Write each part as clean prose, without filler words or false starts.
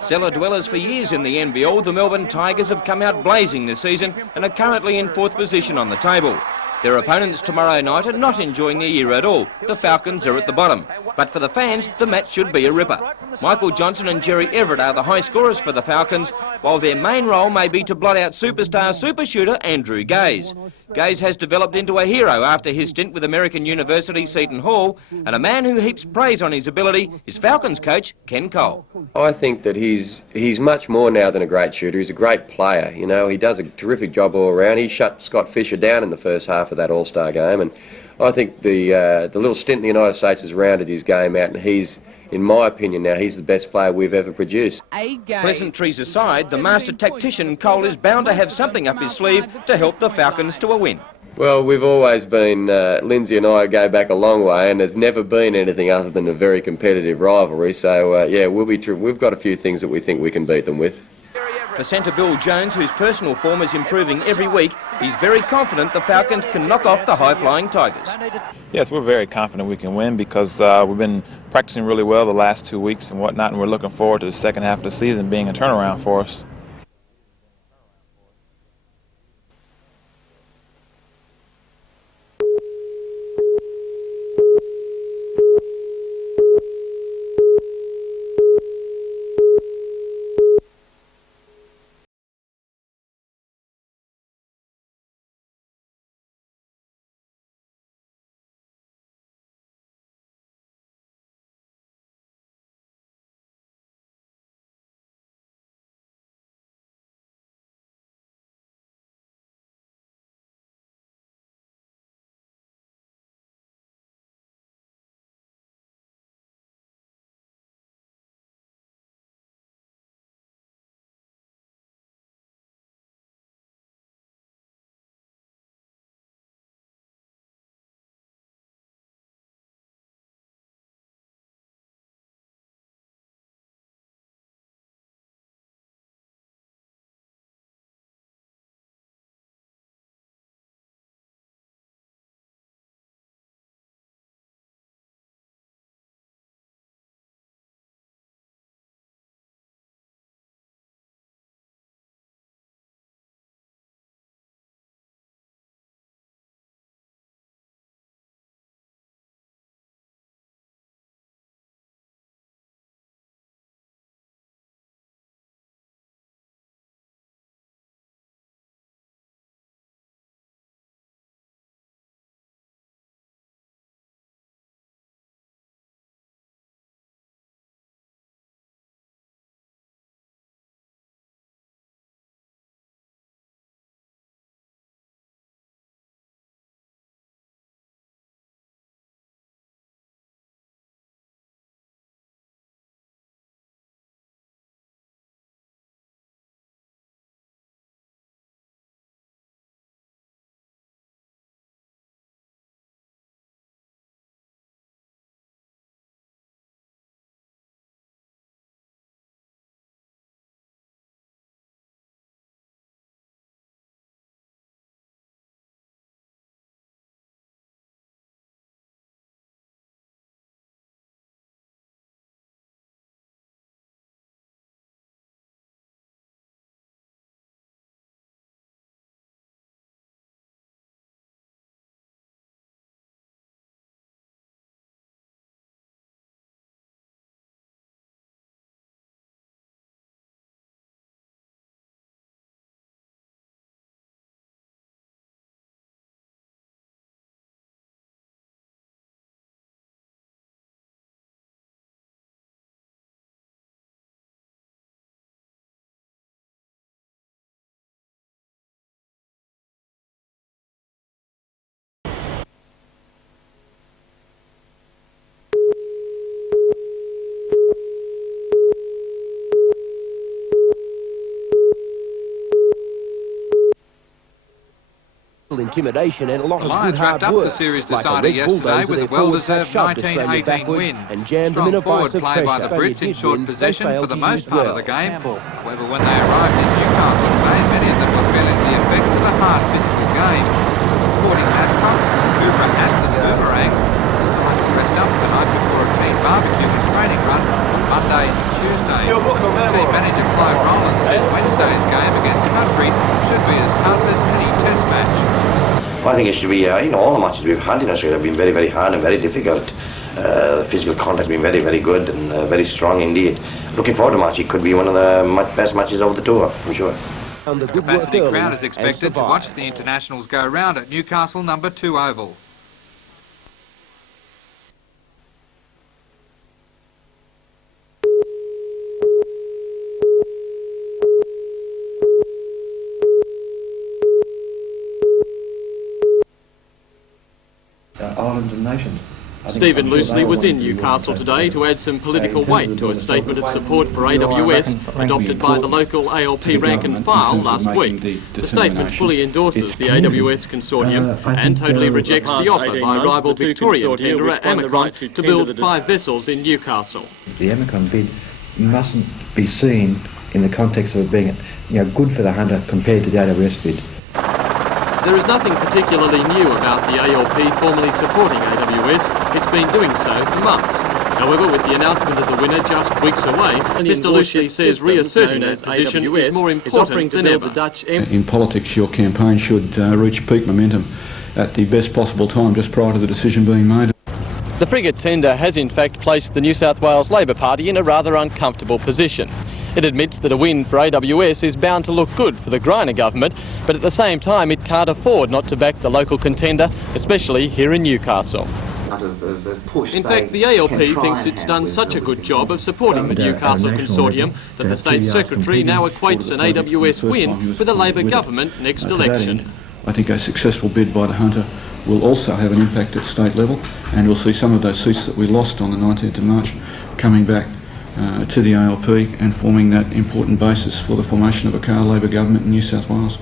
Cellar dwellers for years in the NBL, the Melbourne Tigers have come out blazing this season and are currently in 4th position on the table. Their opponents tomorrow night are not enjoying their year at all. The Falcons are at the bottom. But for the fans, the match should be a ripper. Michael Johnson and Jerry Everett are the high scorers for the Falcons, while their main role may be to blot out superstar super shooter Andrew Gaze. Gaze has developed into a hero after his stint with American University Seton Hall, and a man who heaps praise on his ability is Falcons coach Ken Cole. I think that he's much more now than a great shooter. He's a great player. You know, he does a terrific job all around. He shut Scott Fisher down in the first half of that All-Star game, and I think the little stint in the United States has rounded his game out, and he's, in my opinion now, he's the best player we've ever produced. Pleasantries aside, the master tactician Cole is bound to have something up his sleeve to help the Falcons to a win. Well, we've always been, Lindsay and I go back a long way, and there's never been anything other than a very competitive rivalry. So, yeah, we've got a few things that we think we can beat them with. For centre Bill Jones, whose personal form is improving every week, he's very confident the Falcons can knock off the high-flying Tigers. Yes, we're very confident we can win because we've been practicing really well the last 2 weeks and whatnot, and we're looking forward to the second half of the season being a turnaround for us. Intimidation and a lot the of Lions good hard wrapped work. up the series Like decider yesterday with a well-deserved 19-18 win. Strong forward play by the Brits in short possession for the most part of the game. However, when they arrived in Newcastle today, many of them were feeling the effects of a hard physical game. Sporting mascots, the Cooper hats and boomerangs, the side will rest up tonight before a team barbecue and training run Monday and Tuesday. I think it should be, all the matches we've had in Australia have been very, very hard and very difficult. The physical contact has been very, very good and very strong indeed. Looking forward to the match. It could be one of the best matches of the tour, I'm sure. The capacity crowd is expected to watch the internationals go round at Newcastle number 2 Oval. Islands and nations. Stephen Loosley was in Newcastle today to add some political weight to a statement of support for AWS adopted by the local ALP rank and file last week. The statement fully endorses the AWS consortium and totally rejects the offer by rival Victorian tenderer Aggregate to build 5 vessels in Newcastle. The Aggregate bid mustn't be seen in the context of being good for the hunter compared to the AWS bid. There is nothing particularly new about the ALP formally supporting AWS. It's been doing so for months. However, with the announcement of the winner just weeks away, Mr Loosley says reasserting that position is more important than ever. In politics, your campaign should reach peak momentum at the best possible time just prior to the decision being made. The Frigate tender has in fact placed the New South Wales Labor Party in a rather uncomfortable position. It admits that a win for AWS is bound to look good for the Greiner government, but at the same time it can't afford not to back the local contender, especially here in Newcastle. In fact, the ALP thinks it's done such a good job of supporting the Newcastle consortium that the State Secretary now equates an AWS win with a Labor government next election. I think a successful bid by the hunter will also have an impact at state level, and we'll see some of those seats that we lost on the 19th of March coming back to the ALP and forming that important basis for the formation of a Carr Labor government in New South Wales.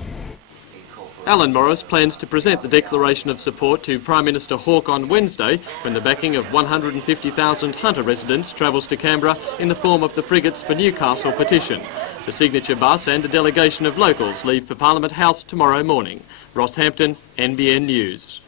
Alan Morris plans to present the declaration of support to Prime Minister Hawke on Wednesday when the backing of 150,000 Hunter residents travels to Canberra in the form of the Frigates for Newcastle petition. The signature bus and a delegation of locals leave for Parliament House tomorrow morning. Ross Hampton, NBN News.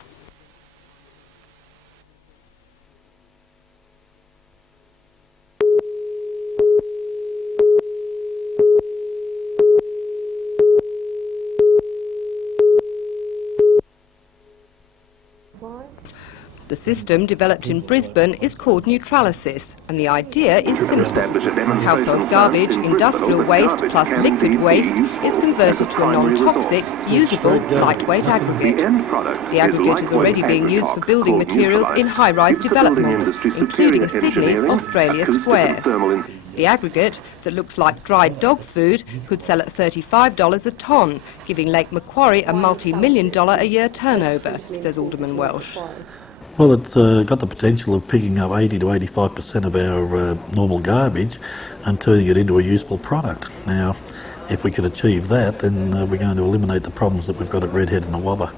The system developed in Brisbane is called Neutralysis, and the idea is simple. Household garbage, industrial waste plus liquid waste is converted to a non-toxic, usable, lightweight aggregate. The aggregate is already being used for building materials in high-rise developments, including Sydney's Australia Square. The aggregate, that looks like dried dog food, could sell at $35 a tonne, giving Lake Macquarie a multi-million-dollar a year turnover, says Alderman Welsh. Well, it's got the potential of picking up 80 to 85% of our normal garbage and turning it into a useful product. Now, if we can achieve that, then we're going to eliminate the problems that we've got at Redhead and the Wobber,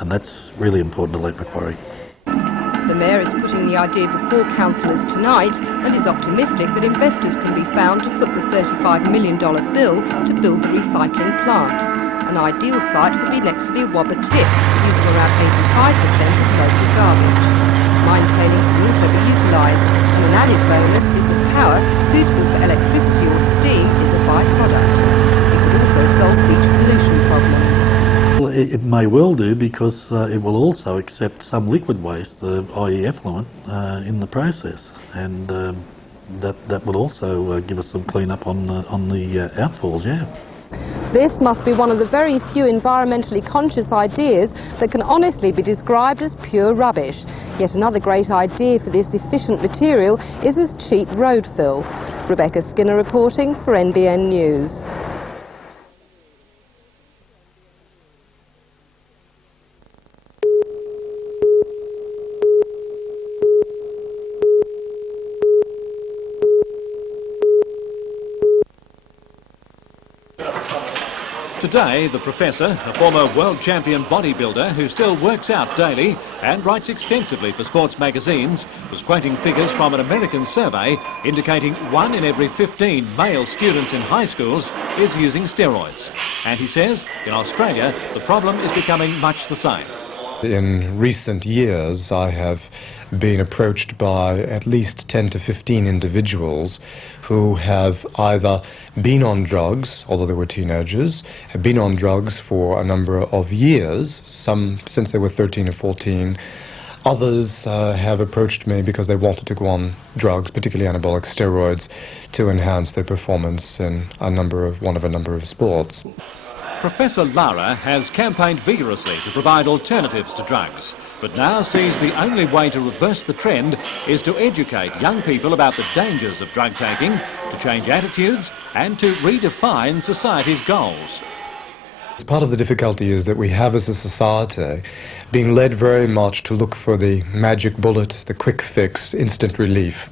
and that's really important to Lake Macquarie. The Mayor is putting the idea before councillors tonight and is optimistic that investors can be found to foot the $35 million bill to build the recycling plant. An ideal site would be next to the Wobber Tip, using around 85% of local garbage. Mine tailings can also be utilised, and an added bonus is that power suitable for electricity or steam is a byproduct. It could also solve beach pollution problems. Well, it may well do, because it will also accept some liquid waste, i.e. effluent, in the process, and that would also give us some clean up on the outfalls, yeah. This must be one of the very few environmentally conscious ideas that can honestly be described as pure rubbish. Yet another great idea for this efficient material is as cheap road fill. Rebecca Skinner reporting for NBN News. Today, the Professor, a former world champion bodybuilder who still works out daily and writes extensively for sports magazines, was quoting figures from an American survey indicating 1 in every 15 male students in high schools is using steroids. And he says, in Australia, the problem is becoming much the same. In recent years, I have been approached by at least 10 to 15 individuals who have either been on drugs, although they were teenagers, have been on drugs for a number of years, some since they were 13 or 14. Others have approached me because they wanted to go on drugs, particularly anabolic steroids, to enhance their performance in one of a number of sports. Professor Lara has campaigned vigorously to provide alternatives to drugs, but now sees the only way to reverse the trend is to educate young people about the dangers of drug taking, to change attitudes and to redefine society's goals. Part of the difficulty is that we have as a society been led very much to look for the magic bullet, the quick fix, instant relief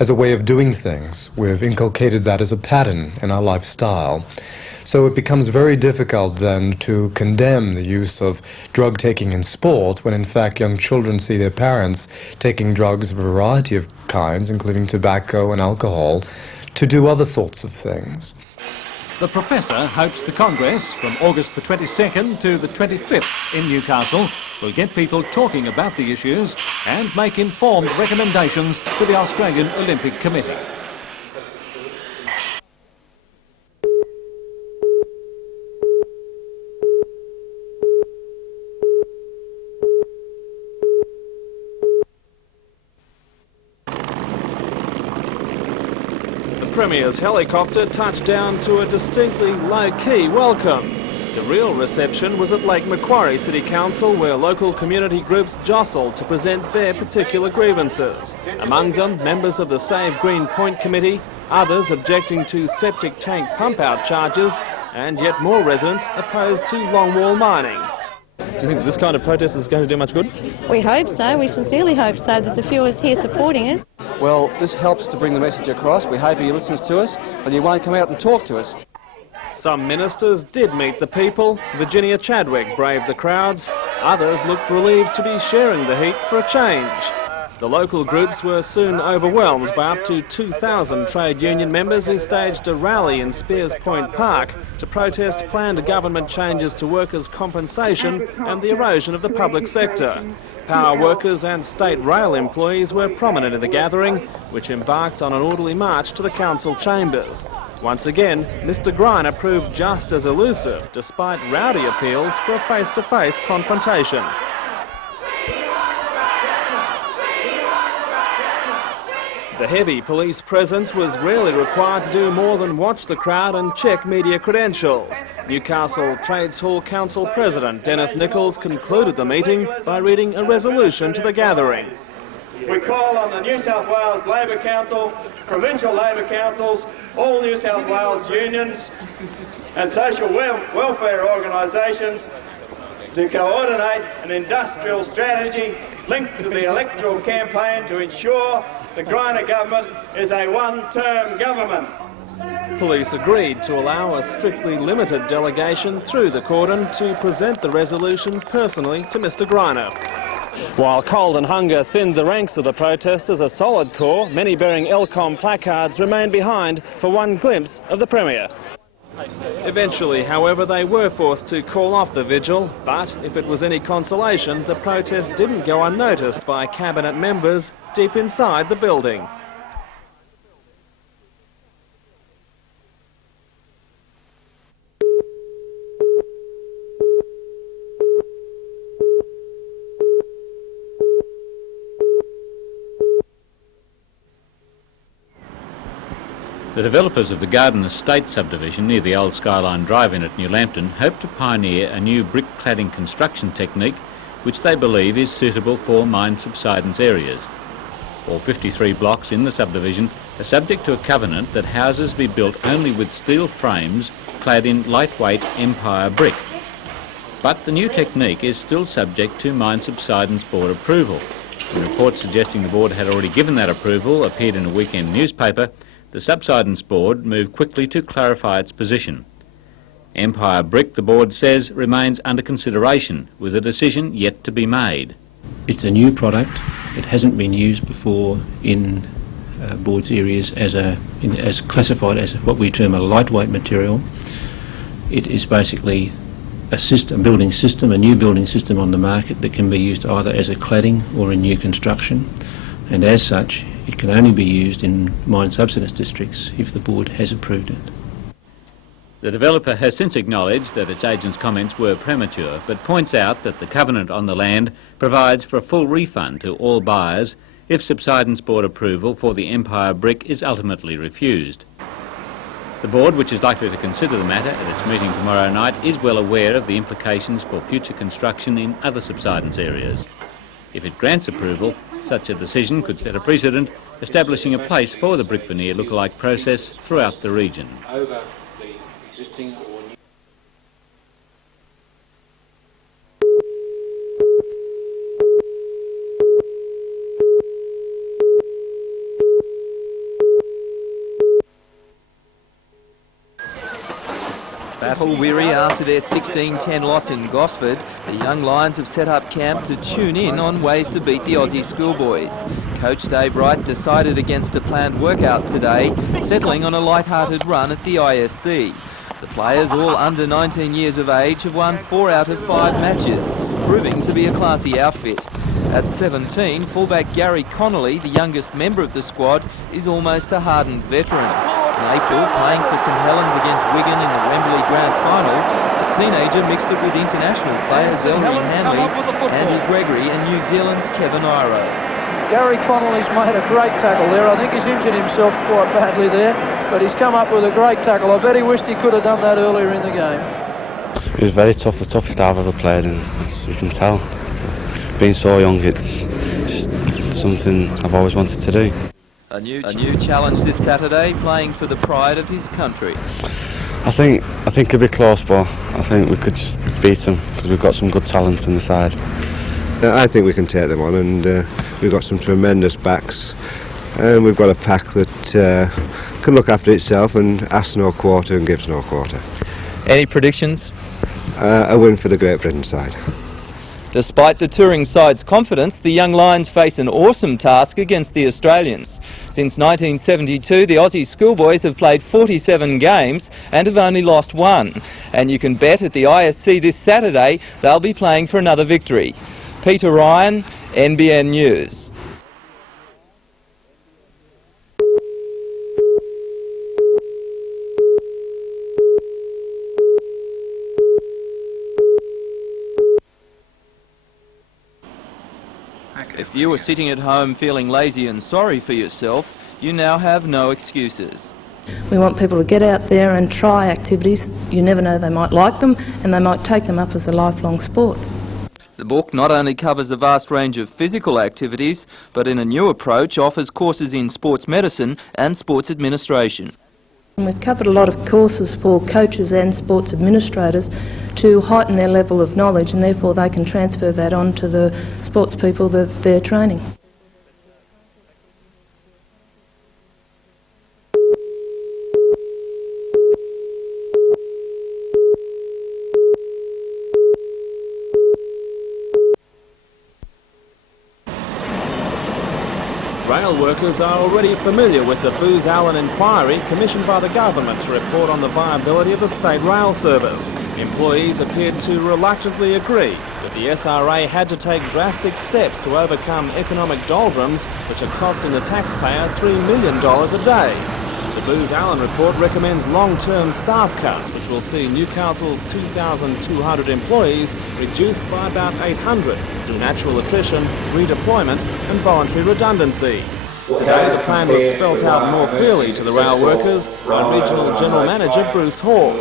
as a way of doing things. We've inculcated that as a pattern in our lifestyle. So it becomes very difficult then to condemn the use of drug taking in sport when in fact young children see their parents taking drugs of a variety of kinds, including tobacco and alcohol, to do other sorts of things. The Professor hopes the Congress from August the 22nd to the 25th in Newcastle will get people talking about the issues and make informed recommendations to the Australian Olympic Committee. The Premier's helicopter touched down to a distinctly low-key welcome. The real reception was at Lake Macquarie City Council, where local community groups jostled to present their particular grievances. Among them, members of the Save Green Point Committee, others objecting to septic tank pump-out charges, and yet more residents opposed to longwall mining. Do you think this kind of protest is going to do much good? We hope so. We sincerely hope so. There's a few of us here supporting it. Well, this helps to bring the message across. We hope he listens to us, but he won't come out and talk to us. Some ministers did meet the people. Virginia Chadwick braved the crowds. Others looked relieved to be sharing the heat for a change. The local groups were soon overwhelmed by up to 2,000 trade union members who staged a rally in Spears Point Park to protest planned government changes to workers' compensation and the erosion of the public sector. Power workers and state rail employees were prominent in the gathering, which embarked on an orderly march to the council chambers. Once again, Mr Greiner proved just as elusive, despite rowdy appeals for a face-to-face confrontation. The heavy police presence was rarely required to do more than watch the crowd and check media credentials. Newcastle Trades Hall Council President Dennis Nichols concluded the meeting by reading a resolution to the gathering. We call on the New South Wales Labor Council, provincial Labor Councils, all New South Wales unions and social welfare organisations to coordinate an industrial strategy linked to the electoral campaign to ensure the Greiner government is a one-term government. Police agreed to allow a strictly limited delegation through the cordon to present the resolution personally to Mr Greiner. While cold and hunger thinned the ranks of the protesters, a solid core, many bearing LCOM placards, remained behind for one glimpse of the Premier. Eventually, however, they were forced to call off the vigil, but if it was any consolation, the protest didn't go unnoticed by cabinet members deep inside the building. The developers of the Garden Estate subdivision near the old Skyline Drive-In at New Lambton hope to pioneer a new brick cladding construction technique which they believe is suitable for mine subsidence areas. All 53 blocks in the subdivision are subject to a covenant that houses be built only with steel frames clad in lightweight Empire brick. But the new technique is still subject to Mine Subsidence Board approval. When reports suggesting the board had already given that approval appeared in a weekend newspaper, the Subsidence Board moved quickly to clarify its position. Empire brick, the board says, remains under consideration, with a decision yet to be made. It's a new product. It hasn't been used before in boards areas as classified as what we term a lightweight material. It is basically a building system, a new building system on the market that can be used either as a cladding or in new construction, and as such it can only be used in mine subsidence districts if the board has approved it. The developer has since acknowledged that its agent's comments were premature, but points out that the covenant on the land provides for a full refund to all buyers if Subsidence Board approval for the Empire brick is ultimately refused. The board, which is likely to consider the matter at its meeting tomorrow night, is well aware of the implications for future construction in other subsidence areas. If it grants approval, such a decision could set a precedent, establishing a place for the brick veneer lookalike process throughout the region. Over the existing or new. Battle-weary after their 16-10 loss in Gosford, the young Lions have set up camp to tune in on ways to beat the Aussie Schoolboys. Coach Dave Wright decided against a planned workout today, settling on a light-hearted run at the ISC. The players, all under 19 years of age, have won 4 out of 5 matches, proving to be a classy outfit. At 17, fullback Gary Connolly, the youngest member of the squad, is almost a hardened veteran. In April, playing for St Helens against Wigan in the Wembley Grand Final, the teenager mixed it with international players Ellery Hanley, Andy Gregory and New Zealand's Kevin Iro. Gary Connolly's made a great tackle there. I think he's injured himself quite badly there, but he's come up with a great tackle. I bet he wished he could have done that earlier in the game. It was very tough, the toughest I've ever played, and as you can tell, being so young, it's just something I've always wanted to do. A new challenge this Saturday, playing for the pride of his country. I think it'll be close, but I think we could just beat them because we've got some good talent in the side. I think we can take them on, and we've got some tremendous backs, and we've got a pack that can look after itself and asks no quarter and gives no quarter. Any predictions? A win for the Great Britain side. Despite the touring side's confidence, the young Lions face an awesome task against the Australians. Since 1972, the Aussie Schoolboys have played 47 games and have only lost 1. And you can bet at the ISC this Saturday they'll be playing for another victory. Peter Ryan, NBN News. If you were sitting at home feeling lazy and sorry for yourself, you now have no excuses. We want people to get out there and try activities. You never know, they might like them and they might take them up as a lifelong sport. The book not only covers a vast range of physical activities, but in a new approach offers courses in sports medicine and sports administration. We've covered a lot of courses for coaches and sports administrators to heighten their level of knowledge, and therefore they can transfer that on to the sports people that they're training. Rail workers are already familiar with the Booz Allen inquiry commissioned by the government to report on the viability of the state rail service. Employees appeared to reluctantly agree that the SRA had to take drastic steps to overcome economic doldrums which are costing the taxpayer $3 million a day. The Booz Allen report recommends long-term staff cuts, which will see Newcastle's 2,200 employees reduced by about 800 through natural attrition, redeployment and voluntary redundancy. Today the plan was spelt out more clearly to the rail workers by Regional General Manager Bruce Hall.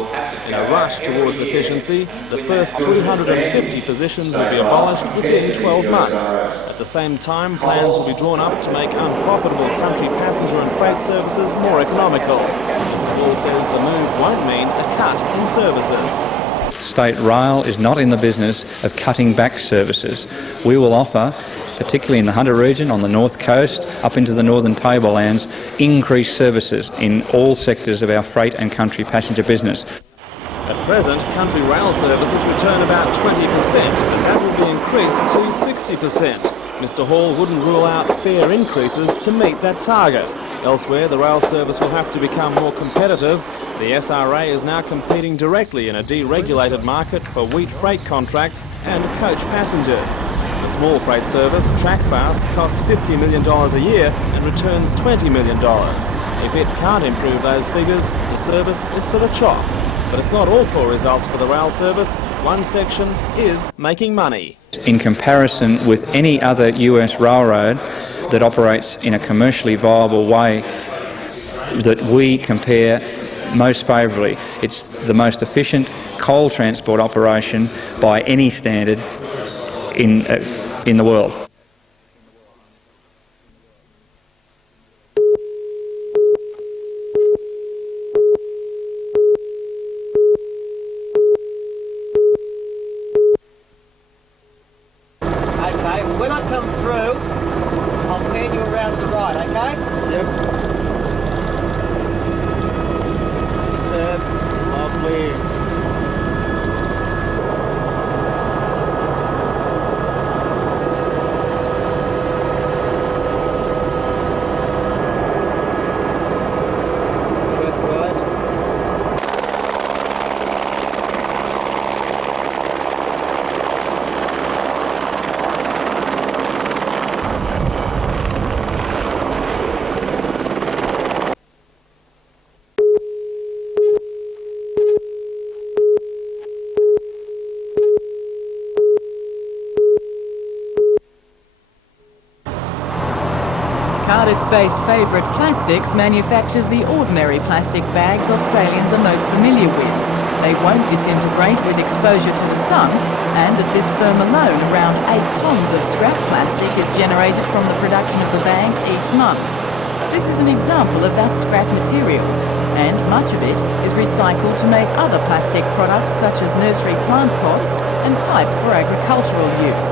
In a rush towards efficiency, the first 350 positions will be abolished within 12 months. At the same time, plans will be drawn up to make unprofitable country passenger and freight services more economical. Mr. Hall says the move won't mean a cut in services. State Rail is not in the business of cutting back services. We will offer, particularly in the Hunter region, on the north coast, up into the northern tablelands, increased services in all sectors of our freight and country passenger business. At present, country rail services return about 20%, and that will be increased to 60%. Mr. Hall wouldn't rule out fair increases to meet that target. Elsewhere, the rail service will have to become more competitive. The SRA is now competing directly in a deregulated market for wheat freight contracts and coach passengers. The small freight service, Trackfast, costs $50 million a year and returns $20 million. If it can't improve those figures, the service is for the chop. But it's not all poor results for the rail service. One section is making money. In comparison with any other US railroad that operates in a commercially viable way that we compare most favourably. It's the most efficient coal transport operation by any standard in the world. Okay, when I come through, I'll pan you around to the right, okay? Yep. Lovely. Cardiff-based Favourite Plastics manufactures the ordinary plastic bags Australians are most familiar with. They won't disintegrate with exposure to the sun, and at this firm alone, around 8 tonnes of scrap plastic is generated from the production of the bags each month. This is an example of that scrap material, and much of it is recycled to make other plastic products such as nursery plant pots and pipes for agricultural use.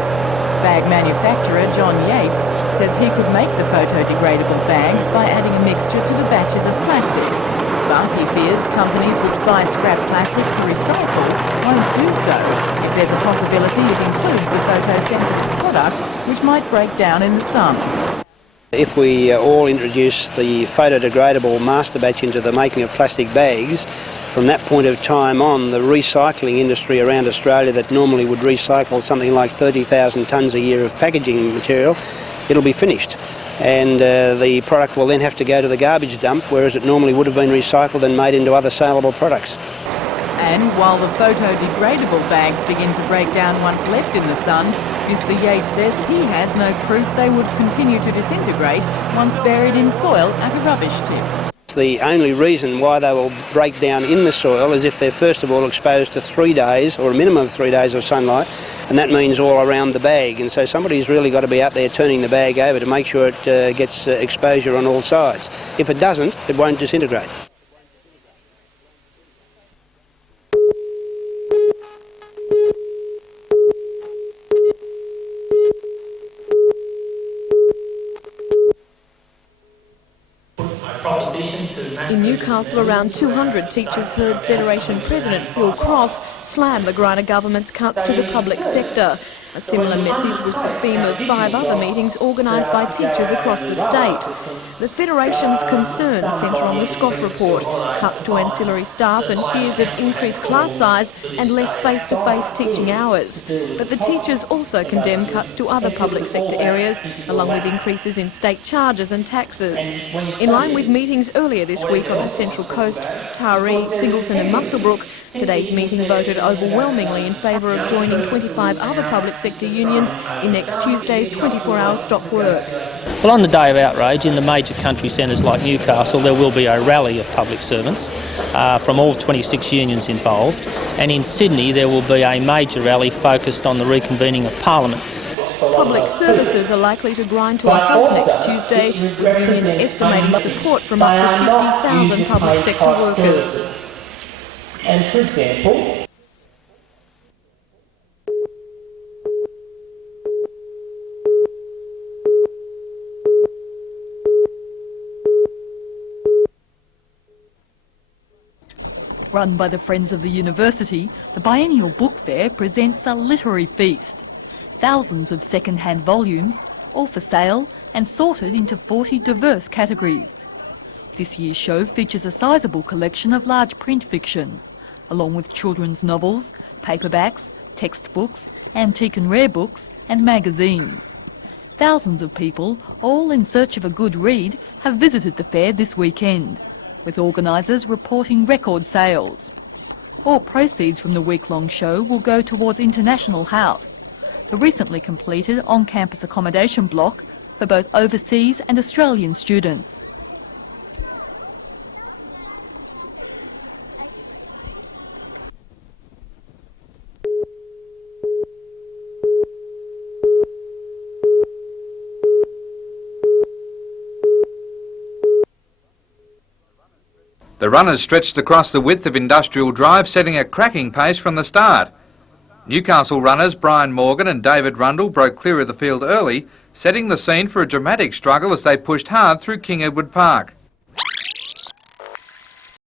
Bag manufacturer John Yates says he could make the photodegradable bags by adding a mixture to the batches of plastic. But he fears companies which buy scrap plastic to recycle won't do so if there's a possibility it includes the photosensitive product which might break down in the sun. If we all introduce the photodegradable master batch into the making of plastic bags, from that point of time on, the recycling industry around Australia that normally would recycle something like 30,000 tonnes a year of packaging material, it'll be finished. And the product will then have to go to the garbage dump, whereas it normally would have been recycled and made into other saleable products. And while the photodegradable bags begin to break down once left in the sun, Mr Yates says he has no proof they would continue to disintegrate once buried in soil at a rubbish tip. The only reason why they will break down in the soil is if they're first of all exposed to 3 days or a minimum of 3 days of sunlight, and that means all around the bag. And so somebody's really got to be out there turning the bag over to make sure it gets exposure on all sides. If it doesn't, it won't disintegrate. In Newcastle, around 200 teachers heard Federation President Phil Cross slam the Greiner government's cuts to the public sector. A similar message was the theme of 5 other meetings organised by teachers across the state. The Federation's concerns centre on the Scott report, cuts to ancillary staff and fears of increased class size and less face-to-face teaching hours. But the teachers also condemn cuts to other public sector areas, along with increases in state charges and taxes. In line with meetings earlier this week on the Central Coast, Taree, Singleton and Muswellbrook, today's meeting voted overwhelmingly in favour of joining 25 other public sector unions in next Tuesday's 24-hour stop work. Well, on the day of outrage, in the major country centres like Newcastle, there will be a rally of public servants from all 26 unions involved, and in Sydney there will be a major rally focused on the reconvening of Parliament. Public services are likely to grind to a halt next Tuesday, with unions estimating support from up to 50,000 public sector workers. And for example, Run by the Friends of the University, the biennial book fair presents a literary feast. Thousands of second-hand volumes, all for sale and sorted into 40 diverse categories. This year's show features a sizable collection of large print fiction, along with children's novels, paperbacks, textbooks, antique and rare books and magazines. Thousands of people, all in search of a good read, have visited the fair this weekend, with organisers reporting record sales. All proceeds from the week-long show will go towards International House, the recently completed on-campus accommodation block for both overseas and Australian students. The runners stretched across the width of Industrial Drive, setting a cracking pace from the start. Newcastle runners Brian Morgan and David Rundle broke clear of the field early, setting the scene for a dramatic struggle as they pushed hard through King Edward Park.